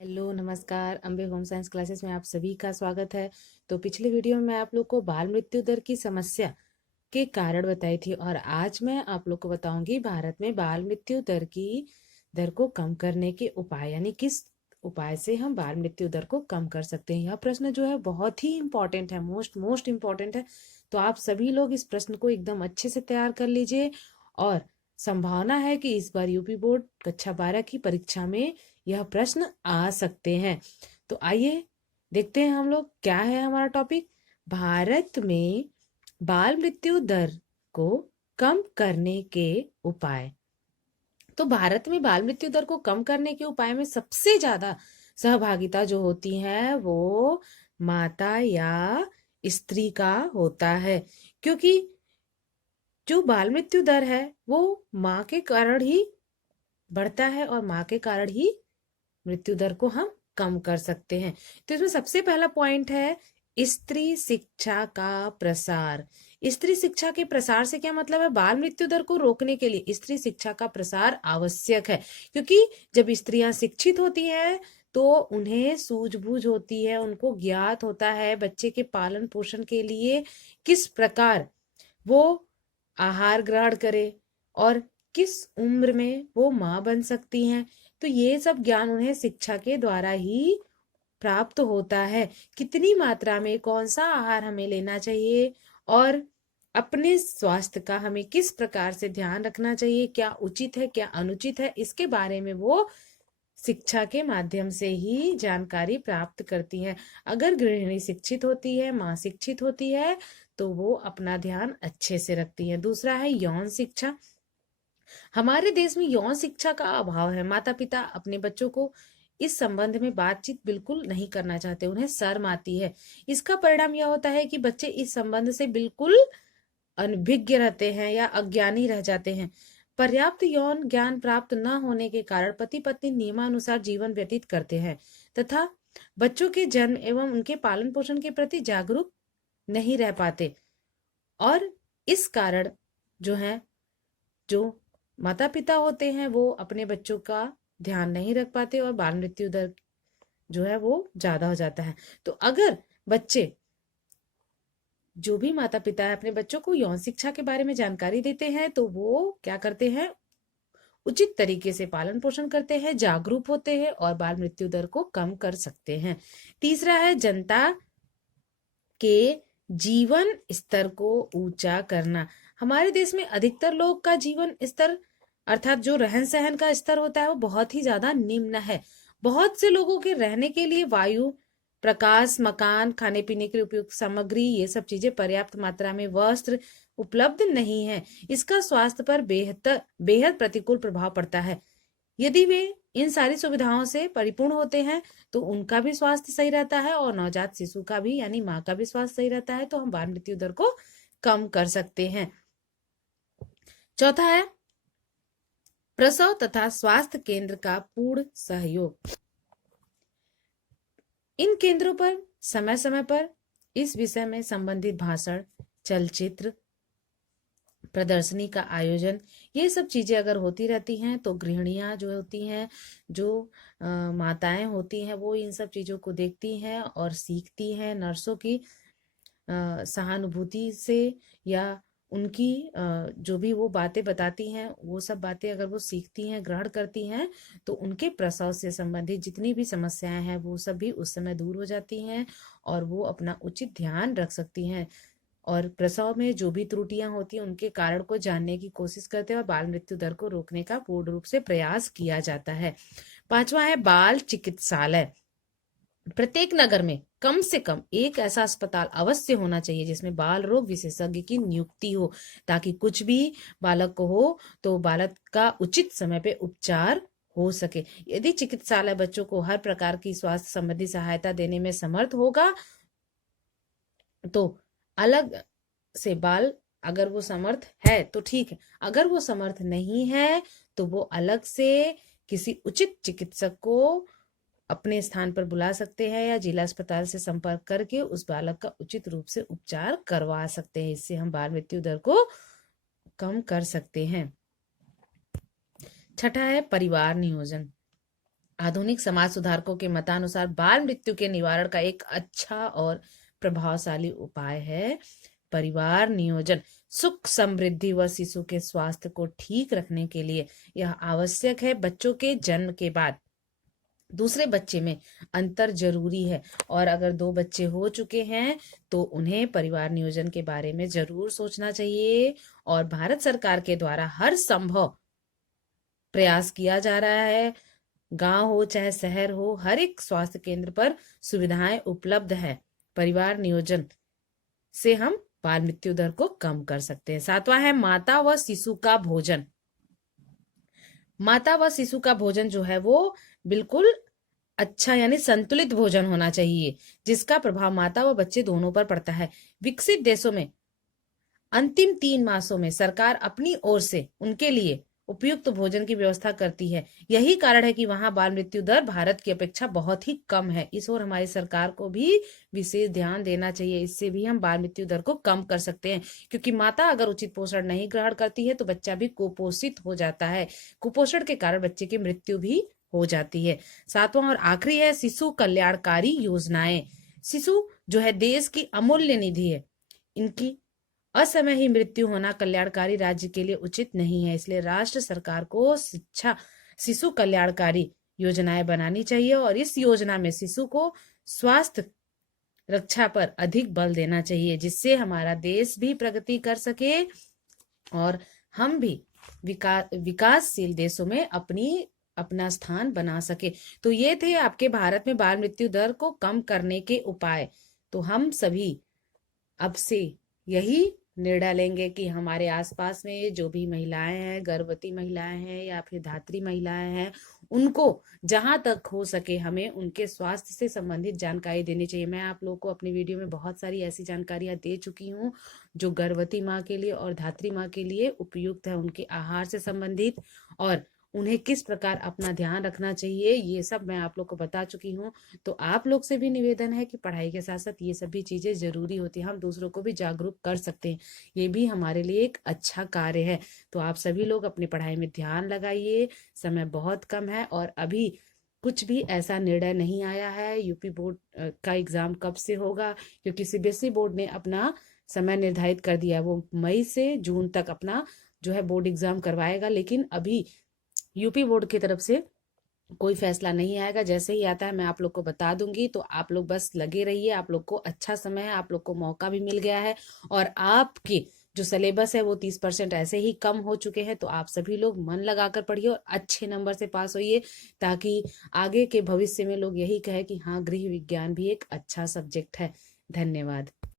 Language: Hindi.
हेलो नमस्कार। अम्बे होम साइंस क्लासेस में आप सभी का स्वागत है। तो पिछले वीडियो में मैं आप लोग को बाल मृत्यु दर की समस्या के कारण बताई थी और आज मैं आप लोग को बताऊंगी भारत में बाल मृत्यु दर को कम करने के उपाय, यानी किस उपाय से हम बाल मृत्यु दर को कम कर सकते हैं। यह प्रश्न जो है बहुत ही इम्पोर्टेंट है, मोस्ट मोस्ट इम्पोर्टेंट है। तो आप सभी लोग इस प्रश्न को एकदम अच्छे से तैयार कर लीजिए और संभावना है कि इस बार यूपी बोर्ड कक्षा 12 की परीक्षा में यह प्रश्न आ सकते हैं। तो आइए देखते हैं हम लोग क्या है हमारा टॉपिक। भारत में बाल मृत्यु दर को कम करने के उपाय। तो भारत में बाल मृत्यु दर को कम करने के उपाय में सबसे ज्यादा सहभागिता जो होती है वो माता या स्त्री का होता है, क्योंकि जो बाल मृत्यु दर है वो माँ के कारण ही बढ़ता है और माँ के कारण ही मृत्यु दर को हम कम कर सकते हैं। तो इसमें सबसे पहला पॉइंट है स्त्री शिक्षा का प्रसार। स्त्री शिक्षा के प्रसार से क्या मतलब है? बाल मृत्यु दर को रोकने के लिए स्त्री शिक्षा का प्रसार आवश्यक है, क्योंकि जब स्त्रियां शिक्षित होती हैं तो उन्हें सूझबूझ होती है, उनको ज्ञात होता है बच्चे के पालन पोषण के लिए किस प्रकार वो आहार ग्रहण करे और किस उम्र में वो माँ बन सकती हैं। तो ये सब ज्ञान उन्हें शिक्षा के द्वारा ही प्राप्त होता है। कितनी मात्रा में कौन सा आहार हमें लेना चाहिए और अपने स्वास्थ्य का हमें किस प्रकार से ध्यान रखना चाहिए, क्या उचित है क्या अनुचित है, इसके बारे में वो शिक्षा के माध्यम से ही जानकारी प्राप्त करती हैं। अगर गृहिणी शिक्षित होती है, माँ शिक्षित होती है, तो वो अपना ध्यान अच्छे से रखती है। दूसरा है यौन शिक्षा। हमारे देश में यौन शिक्षा का अभाव है। माता पिता अपने बच्चों को इस संबंध में बातचीत बिल्कुल नहीं करना चाहते, उन्हें शर्म आती है। इसका परिणाम यह होता है कि बच्चे इस संबंध से बिल्कुल अनभिज्ञ रहते हैं या अज्ञानी रह जाते हैं। पर्याप्त यौन ज्ञान प्राप्त न होने के कारण पति पत्नी नियमानुसार जीवन व्यतीत करते हैं तथा बच्चों के जन्म एवं उनके पालन पोषण के प्रति जागरूक नहीं रह पाते। और इस कारण जो है, जो माता पिता होते हैं वो अपने बच्चों का ध्यान नहीं रख पाते और बाल मृत्यु दर जो है वो ज्यादा हो जाता है। तो अगर बच्चे, जो भी माता पिता है, अपने बच्चों को यौन शिक्षा के बारे में जानकारी देते हैं तो वो क्या करते हैं, उचित तरीके से पालन पोषण करते हैं, जागरूक होते हैं और बाल मृत्यु दर को कम कर सकते हैं। तीसरा है जनता के जीवन स्तर को ऊंचा करना। हमारे देश में अधिकतर लोग का जीवन स्तर, अर्थात जो रहन सहन का स्तर होता है, वो बहुत ही ज्यादा निम्न है। बहुत से लोगों के रहने के लिए वायु, प्रकाश, मकान, खाने पीने के लिए उपयुक्त सामग्री, ये सब चीजें पर्याप्त मात्रा में, वस्त्र उपलब्ध नहीं है। इसका स्वास्थ्य पर बेहद प्रतिकूल प्रभाव पड़ता है। यदि वे इन सारी सुविधाओं से परिपूर्ण होते हैं तो उनका भी स्वास्थ्य सही रहता है और नवजात शिशु का भी, यानी माँ का भी स्वास्थ्य सही रहता है, तो हम बाल मृत्यु दर को कम कर सकते हैं। चौथा है प्रसव तथा स्वास्थ्य केंद्र का पूर्ण सहयोग। इन केंद्रों पर समय समय पर इस विषय में संबंधित भाषण, चलचित्र, प्रदर्शनी का आयोजन, ये सब चीजें अगर होती रहती हैं तो गृहिणियां जो होती हैं, जो माताएं होती हैं, वो इन सब चीजों को देखती हैं और सीखती हैं। नर्सों की सहानुभूति से या उनकी जो भी वो बातें बताती हैं, वो सब बातें अगर वो सीखती हैं, ग्रहण करती हैं, तो उनके प्रसव से संबंधित जितनी भी समस्याएं हैं वो सब भी उस समय दूर हो जाती हैं और वो अपना उचित ध्यान रख सकती हैं और प्रसव में जो भी त्रुटियां होती हैं उनके कारण को जानने की कोशिश करते हैं और बाल मृत्यु दर को रोकने का पूर्ण रूप से प्रयास किया जाता है। पांचवा है बाल चिकित्सालय। प्रत्येक नगर में कम से कम एक ऐसा अस्पताल अवश्य होना चाहिए जिसमें बाल रोग विशेषज्ञ की नियुक्ति हो, ताकि कुछ भी बालक को हो तो बालक का उचित समय पे उपचार हो सके। यदि चिकित्सालय बच्चों को हर प्रकार की स्वास्थ्य संबंधी सहायता देने में समर्थ होगा तो अलग से बाल, अगर वो समर्थ है तो ठीक है, अगर वो समर्थ नहीं है तो वो अलग से किसी उचित चिकित्सक को अपने स्थान पर बुला सकते हैं या जिला अस्पताल से संपर्क करके उस बालक का उचित रूप से उपचार करवा सकते हैं। इससे हम बाल मृत्यु दर को कम कर सकते हैं। छठा है परिवार नियोजन। आधुनिक समाज सुधारकों के मतानुसार बाल मृत्यु के निवारण का एक अच्छा और प्रभावशाली उपाय है परिवार नियोजन। सुख समृद्धि व शिशु के स्वास्थ्य को ठीक रखने के लिए यह आवश्यक है। बच्चों के जन्म के बाद दूसरे बच्चे में अंतर जरूरी है, और अगर 2 बच्चे हो चुके हैं तो उन्हें परिवार नियोजन के बारे में जरूर सोचना चाहिए। और भारत सरकार के द्वारा हर संभव प्रयास किया जा रहा है। गांव हो चाहे शहर हो, हर एक स्वास्थ्य केंद्र पर सुविधाएं उपलब्ध है। परिवार नियोजन से हम बाल मृत्यु दर को कम कर सकते हैं। 7वां है माता व शिशु का भोजन। माता व शिशु का भोजन जो है वो बिल्कुल अच्छा यानी संतुलित भोजन होना चाहिए, जिसका प्रभाव माता व बच्चे दोनों पर पड़ता है। विकसित देशों में अंतिम 3 मासों में सरकार अपनी ओर से उनके लिए उपयुक्त भोजन की व्यवस्था करती है। यही कारण है कि वहां बाल मृत्यु दर भारत की अपेक्षा बहुत ही कम है। इस ओर हमारी सरकार को भी विशेष ध्यान देना चाहिए। इससे भी हम बाल मृत्यु दर को कम कर सकते हैं, क्योंकि माता अगर उचित पोषण नहीं ग्रहण करती है तो बच्चा भी कुपोषित हो जाता है। कुपोषण के कारण बच्चे की मृत्यु भी हो जाती है। 7वां और आखिरी है शिशु कल्याणकारी योजनाएं। शिशु जो है देश की अमूल्य निधि है। इनकी असमय ही मृत्यु होना कल्याणकारी राज्य के लिए उचित नहीं है। इसलिए राष्ट्र सरकार को शिशु कल्याणकारी योजनाएं बनानी चाहिए, और इस योजना में शिशु को स्वास्थ्य रक्षा पर अधिक बल देना चाहिए, जिससे हमारा देश भी प्रगति कर सके और हम भी विकासशील देशों में अपना स्थान बना सके। तो ये थे आपके भारत में बाल मृत्यु दर को कम करने के उपाय। तो हम सभी अब से यही निर्णय लेंगे कि हमारे आसपास में जो भी महिलाएं हैं, गर्भवती महिलाएं हैं या फिर धात्री महिलाएं हैं, उनको जहां तक हो सके हमें उनके स्वास्थ्य से संबंधित जानकारी देनी चाहिए। मैं आप लोगों को अपनी वीडियो में बहुत सारी ऐसी जानकारियां दे चुकी हूँ जो गर्भवती माँ के लिए और धात्री माँ के लिए उपयुक्त है, उनके आहार से संबंधित और उन्हें किस प्रकार अपना ध्यान रखना चाहिए, ये सब मैं आप लोग को बता चुकी हूँ। तो आप लोग से भी निवेदन है कि पढ़ाई के साथ साथ ये सभी चीजें जरूरी होती है। हम दूसरों को भी जागरूक कर सकते हैं, ये भी हमारे लिए एक अच्छा कार्य है। तो आप सभी लोग अपनी पढ़ाई में ध्यान लगाइए। समय बहुत कम है और अभी कुछ भी ऐसा निर्णय नहीं आया है यूपी बोर्ड का एग्जाम कब से होगा, क्योंकि सीबीएसई बोर्ड ने अपना समय निर्धारित कर दिया। वो मई से जून तक अपना जो है बोर्ड एग्जाम करवाएगा, लेकिन अभी यूपी बोर्ड की तरफ से कोई फैसला नहीं आएगा। जैसे ही आता है मैं आप लोग को बता दूंगी। तो आप लोग बस लगे रहिए, आप लोग को अच्छा समय है, आप लोग को मौका भी मिल गया है और आपके जो सिलेबस है वो 30% ऐसे ही कम हो चुके हैं। तो आप सभी लोग मन लगाकर पढ़िए और अच्छे नंबर से पास होइए, ताकि आगे के भविष्य में लोग यही कहे कि हाँ, गृह विज्ञान भी एक अच्छा सब्जेक्ट है। धन्यवाद।